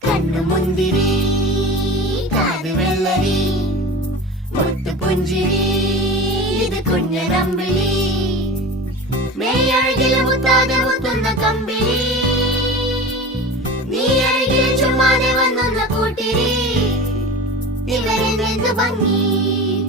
കണ്ണുമുന്തിരി കാത് വെള്ളരി മുത്തുപുഞ്ചിരി ഇത് കുഞ്ഞനമ്പിളി മേയഴകിൽ മുത്താതെ മുത്തുന്ന കമ്പിളി നീ അരികിൽ ചുമ്മാതെ വന്നൊന്ന കൂട്ടിരി ഇവരിൽ നിന്ന് ഭംഗി